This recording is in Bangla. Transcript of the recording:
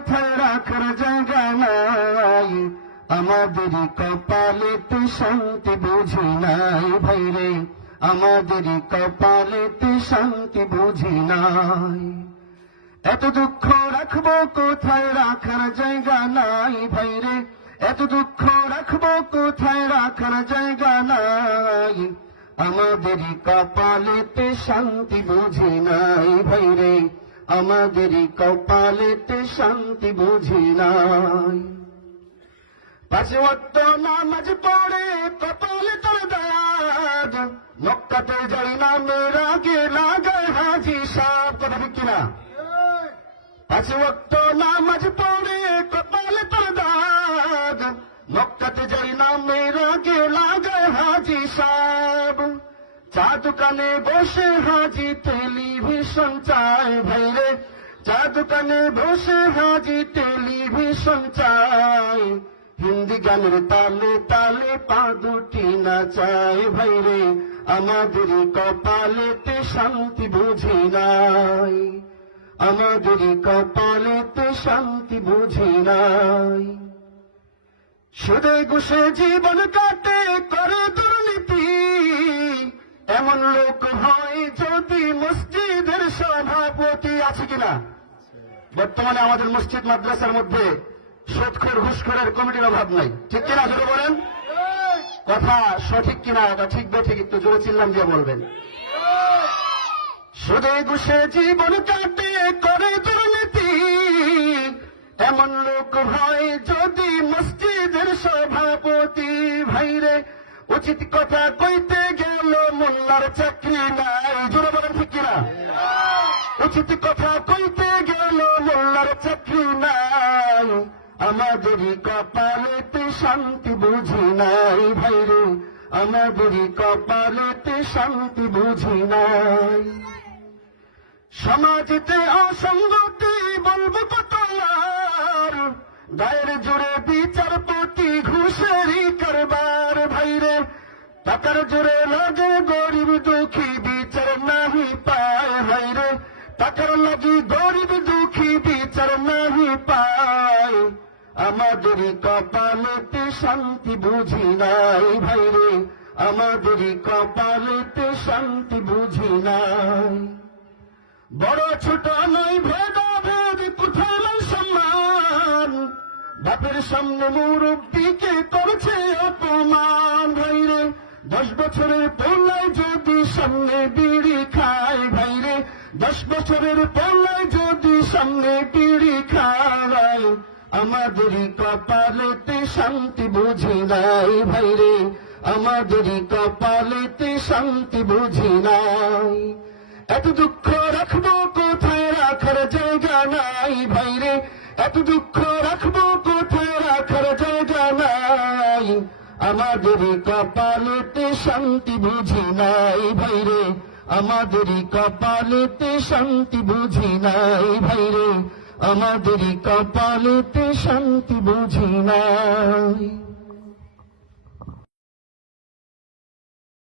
কোথায় রাখার জায়গা নাই, আমাদেরই কপালেতে শান্তি বুঝি নাই ভাইরে, আমাদেরই কপালেতে শান্তি বুঝি নাই। এত দুঃখ রাখবো কোথায় রাখার জায়গা নাই ভাইরে, এত দুঃখ রাখবো কোথায় রাখার জায়গা নাই, আমাদেরই কপালেতে শান্তি বুঝি নাই ভাইরে, আমাদেরই কপালেতে শান্তি বুঝি নাই। 5 ওয়াক্ত নামাজ পড়ে কপালে তার দাগ, মক্কাতে যাই না মেরা গে লাগায় হাজি সাহেব, কথা ঠিক কিনা? 5 ওয়াক্ত নামাজ পড়ে কপালে তার দাগ, মক্কাতে যাই না মেরা গে লাগায় হাজি সাহেব। চা দোকানে বসে হাজি টেলিভিশন চায় ভাইরে, চা দোকানে বসে হাজি টেলিভিশন চায়, হিন্দি গানের তালে তালে পা দুটি নাচায় ভাইরে, আমাদেরই কপালেতে শান্তি বুঝি নাই, আমাদেরই কপালেতে শান্তি বুঝি নাই। সুদে ঘুষে জীবন কাটে করে দুর্নীতি, এমন লোক হয় যদি মসজিদের সভাপতি। আছে কিনা? বর্তমানে আমাদের মসজিদ মাদ্রাসার মধ্যে সুদখোর ঘুষখোরের কমিটির অভাব নাই, ঠিক কিনা? জোরে বলেন, কথা সঠিক কিনা? এটা ঠিক বেঠিক একটু জোরে চিল্লাম দিয়ে বলবেন। সুদে ঘুষে জীবন কাটে করে দুর্নীতি, এমন লোক হয় যদি মসজিদের সভাপতি ভাইরে, উচিত কথা কইতে গেল মোল্লার চাকরি নাই। জোরে বলেন ঠিক কিনা? উচিত কথা কইতে গেল মোল্লার চাকরি নাই, আমাদেরই কপালেতে শান্তি বুঝি নাই ভাইরে, আমাদেরই কপালেতে শান্তি বুঝি নাই। সমাজেতে অসঙ্গতি বলবো কত আর, গায়ের জোরে বিচারপতি ঘুষেরই কারবার ভাইরে, টাকার জোরে লাগে গরিব দুঃখী বিচার নাহি পায় ভাইরে, টাকার লাগি গরিব দুঃখী বিচার নাহি পায়, আমাদেরই কপালেতে শান্তি বুঝি নাই ভাইরে, আমাদেরই কপালেতে শান্তি বুঝি নাই। বড় ছোট নয় ভেদাভেদ, কোথায় সম্মান, বাপের সামনে মুরব্বিকে করছে অপমান ভাইরে, 10 বছরের পোলায় যদি সামনে বিড়ি খায় ভাইরে, 10 বছরের পোলায় যদি সামনে বিড়ি খায়, আমাদেরই কপালেতে শান্তি বুঝি নাই ভাইরে, আমাদেরই কপালেতে শান্তি বুঝি নাই। এত দুঃখ রাখবো কোথায় রাখার জায়গা নাই ভাইরে, এত দুঃখ রাখবো কোথায় রাখার জায়গা নাই, আমাদেরই কপালেতে শান্তি বুঝি নাই ভাইরে, আমাদেরই কপালেতে শান্তি বুঝি নাই ভাইরে, আমাদেরই কপালেতে শান্তি বুঝি নাই।